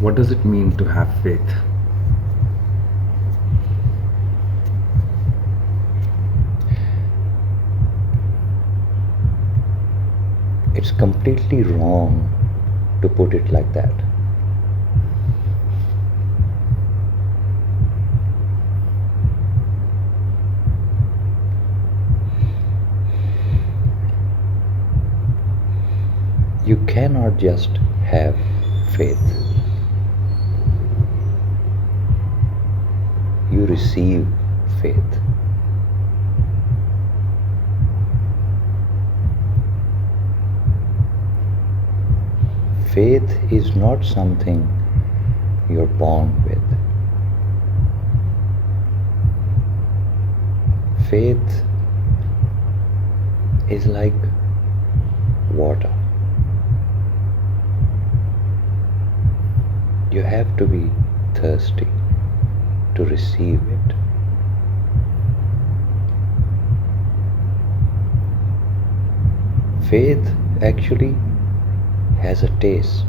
What does it mean to have faith? It's completely wrong to put it like that. You cannot just have faith. You receive faith. Faith is not something you're born with. Faith is like water. You have to be thirsty to receive it. Faith actually has a taste.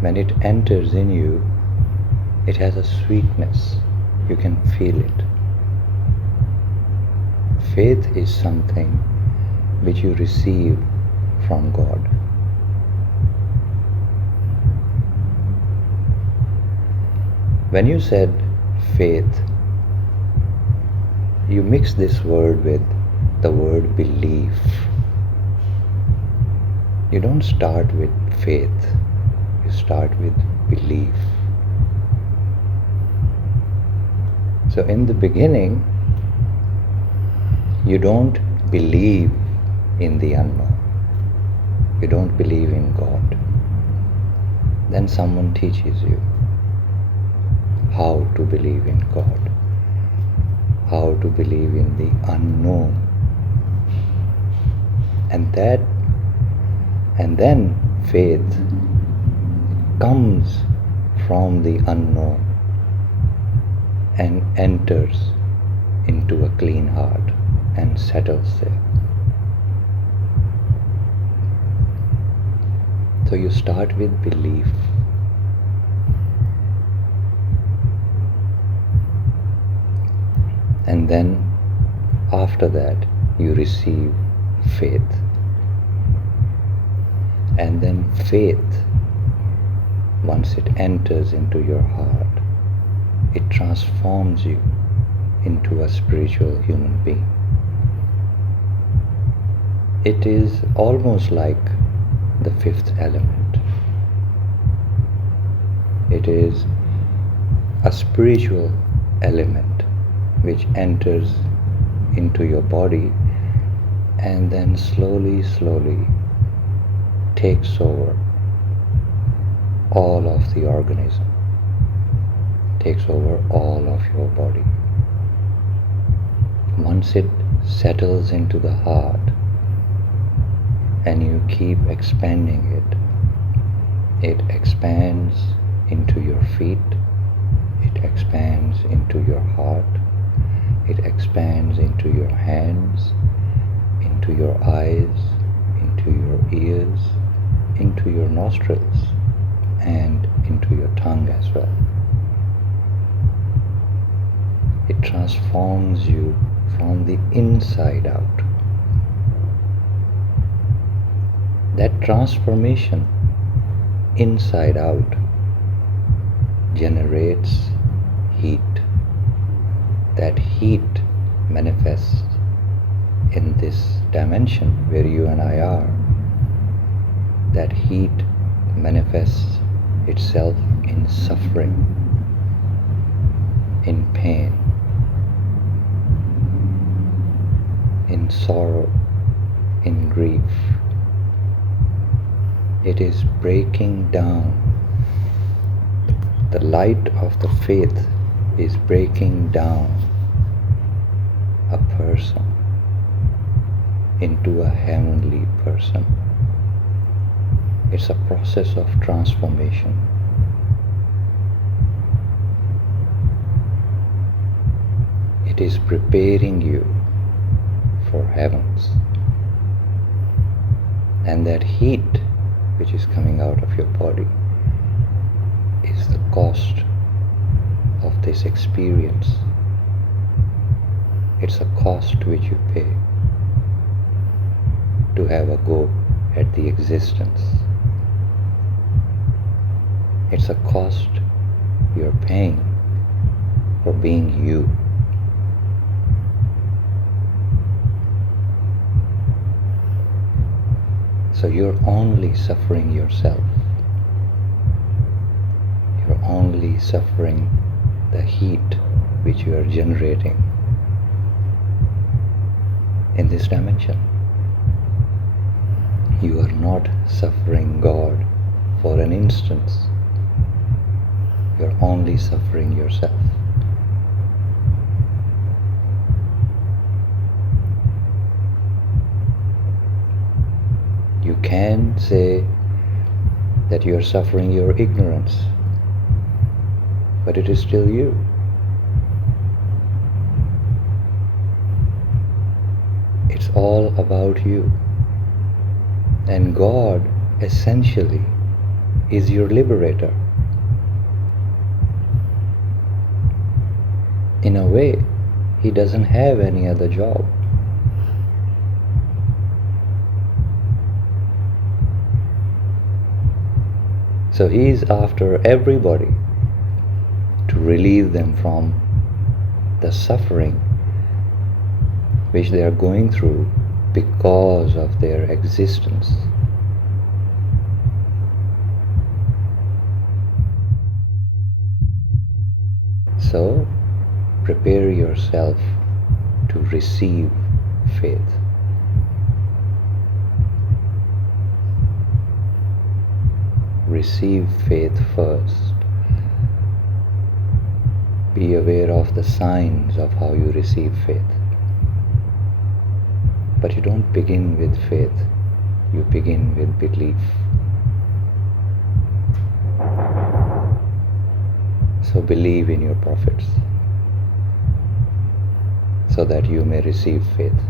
When it enters in you, it has a sweetness. You can feel it. Faith is something which you receive from God. When you said faith, you mix this word with the word belief. You don't start with faith, you start with belief. So in the beginning, you don't believe in the unknown. You don't believe in God. Then someone teaches you how to believe in God, how to believe in the unknown. And then faith comes from the unknown and enters into a clean heart and settles there. So you start with belief. And then after that you receive faith. And then faith, once it enters into your heart, it transforms you into a spiritual human being. It is almost like the fifth element. It is a spiritual element which enters into your body and then slowly takes over all of the organism, takes over all of your body. Once it settles into the heart and you keep expanding it expands into your feet, it expands into your heart, it expands into your hands, into your eyes, into your ears, into your nostrils, and into your tongue as well. It transforms you from the inside out. That transformation inside out generates heat. That heat manifests in this dimension where you and I are. That heat manifests itself in suffering, in pain, in sorrow, in grief. It is breaking down. The light of the faith is breaking down a person into a heavenly person. It's a process of transformation. It is preparing you for heavens. And that heat which is coming out of your body is the cost of this experience. It's a cost which you pay to have a go at the existence. It's a cost you're paying for being you. So you're only suffering yourself. You're only suffering the heat which you are generating in this dimension. You are not suffering God for an instance. You're only suffering yourself. You can say that you are suffering your ignorance, but it is still you. It's all about you. And God essentially is your liberator. In a way, He doesn't have any other job. So He is after everybody to relieve them from the suffering which they are going through because of their existence. So, prepare yourself to receive faith. Receive faith first. Be aware of the signs of how you receive faith. But you don't begin with faith, you begin with belief. So believe in your prophets so that you may receive faith.